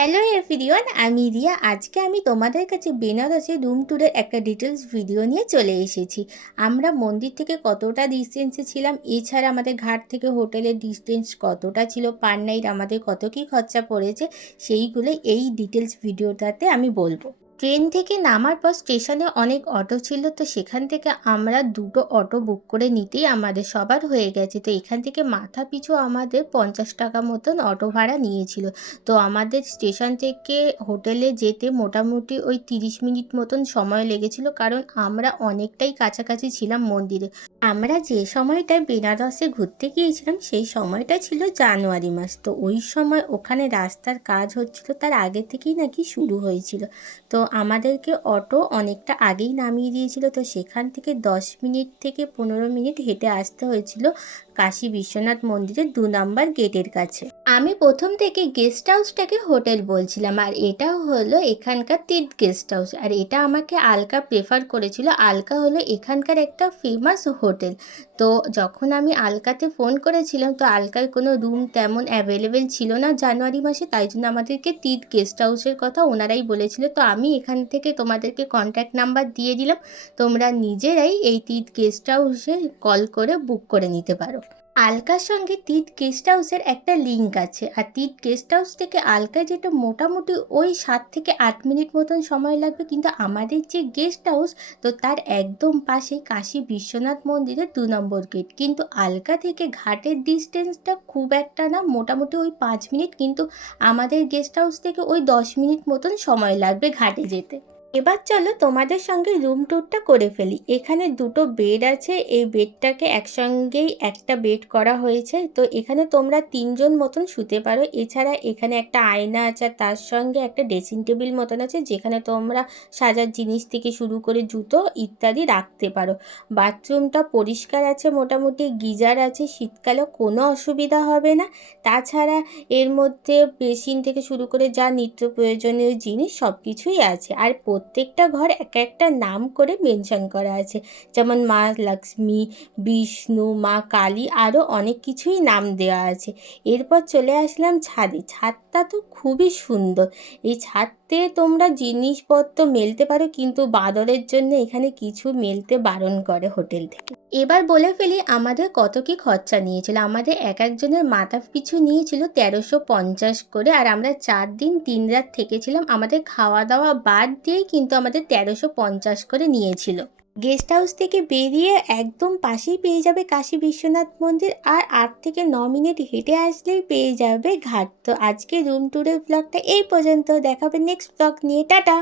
Hello everyone, আমি রিয়া। আজকে আমি তোমাদের কাছে বেনারসে রুম ট্যুরের একটা ডিটেলস ভিডিও নিয়ে চলে এসেছি। আমরা মন্দির থেকে কতটা ডিস্টেন্সে ছিলাম, এছাড়া আমাদের ঘাট থেকে হোটেলের ডিস্টেন্স কতটা ছিল, পার নাইট আমাদের কত কী খরচা পড়েছে, সেইগুলো এই ডিটেলস ভিডিওটাতে আমি বলবো। ট্রেন থেকে নামার পর স্টেশনে অনেক অটো ছিল, তো সেখান থেকে আমরা দুটো অটো বুক করে নিতেই আমাদের সবার হয়ে গেছে। তো এখান থেকে মাথা পিছু আমাদের 50 টাকা মতন অটো ভাড়া নিয়েছিল। তো আমাদের স্টেশন থেকে হোটেলে যেতে মোটামুটি ওই 30 মিনিট মতন সময় লেগেছিল, কারণ আমরা অনেকটাই কাছাকাছি ছিলাম মন্দিরে। আমরা যে সময়টায় বেনারসে ঘুরতে গিয়েছিলাম সেই সময়টা ছিল জানুয়ারি মাস। তো ওই সময় ওখানে রাস্তার কাজ হচ্ছিল, তার আগে থেকেই নাকি শুরু হয়েছিল। তো আমাদেরকে অটো অনেকটা আগেই নামিয়ে দিয়েছিল। তো সেখান থেকে 10 মিনিট থেকে 15 মিনিট হেঁটে আসতে হয়েছিল কাশী বিশ্বনাথ মন্দিরের 2 নম্বর গেটের কাছে। আমি প্রথম থেকে গেস্ট হাউসটাকে হোটেল বলছিলাম, আর এটা হলো এখানকার তীর্থ গেস্ট হাউস। আর এটা আমাকে আলকা প্রেফার করেছিল। আলকা হলো এখানকার একটা ফেমাস হোটেল। তো যখন আমি আলকাতে ফোন করেছিলাম, তো আলকার কোনো রুম তেমন অ্যাভেলেবেল ছিল না জানুয়ারি মাসে, তাই জন্য আমাদেরকে তীর্থ গেস্ট হাউসের কথা ওনারাই বলেছিল। তো আমি এখান থেকে তোমাদেরকে কন্ট্যাক্ট নাম্বার দিয়ে দিলাম, তোমরা নিজেরাই এই তীর্থ গেস্ট হাউসে কল করে বুক করে নিতে পারো। আলকার সঙ্গে তীর্থ গেস্ট হাউসের একটা লিঙ্ক আছে, আর তীর্থ গেস্ট হাউস থেকে আলকা যেটা মোটামুটি ওই 7 থেকে 8 মিনিট মতন সময় লাগবে, কিন্তু আমাদের যে গেস্ট হাউস, তো তার একদম পাশেই কাশী বিশ্বনাথ মন্দিরের 2 নম্বর গেট। কিন্তু আলকা থেকে ঘাটের ডিস্টেন্সটা খুব একটা না, মোটামুটি ওই 5 মিনিট, কিন্তু আমাদের গেস্ট হাউস থেকে ওই 10 মিনিট মতন সময় লাগবে ঘাটে যেতে। এবার চলো তোমাদের সঙ্গে রুম ট্যুরটা করে ফেলি। এখানে দুটো বেড আছে, এই বেডটাকে একসঙ্গেই একটা বেড করা হয়েছে। তো এখানে তোমরা 3জন মতন শুতে পারো। এছাড়া এখানে একটা আয়না আছে, আর তার সঙ্গে একটা ড্রেসিং টেবিল মতন আছে, যেখানে তোমরা সাজার জিনিস থেকে শুরু করে জুতো ইত্যাদি রাখতে পারো। বাথরুমটা পরিষ্কার আছে, মোটামুটি গিজার আছে, শীতকালে কোনো অসুবিধা হবে না। তাছাড়া এর মধ্যে বেসিন থেকে শুরু করে যা নিত্য প্রয়োজনীয় জিনিস সব কিছুই আছে। আর প্রত্যেকটা ঘর এক একটা নাম করে মেনশন করা আছে, যেমন মা লক্ষ্মী, বিষ্ণু, মা কালী, আরও অনেক কিছুই নাম দেওয়া আছে। এরপর চলে আসলাম ছাদে। ছাদটা তো খুবই সুন্দর। এই ছাদতে তোমরা জিনিসপত্র মেলতে পারো, কিন্তু বাদরের জন্য এখানে কিছু মেলতে বারণ করে হোটেল থেকে। এবার বলে ফেলি আমাদের কত কি খরচা নিয়েছিল। আমাদের এক একজনের মাথা পিছু নিয়েছিল 1350 করে, আর আমরা 4 দিন 3 রাত থেকেছিলাম। আমাদের খাওয়া দাওয়া বাদ দিয়েই কিন্তু আমাদের 1350 করে নিয়েছিল। গেস্ট হাউস থেকে বেরিয়ে একদম পাশেই পেয়ে যাবে কাশী বিশ্বনাথ মন্দির, আর 8 থেকে 9 মিনিট হেঁটে আসলেই পেয়ে যাবে ঘাট। তো আজকে রুম ট্যুরের ব্লগটা এই পর্যন্ত, দেখাবে নেক্সট ব্লগ নিয়ে। টাটা।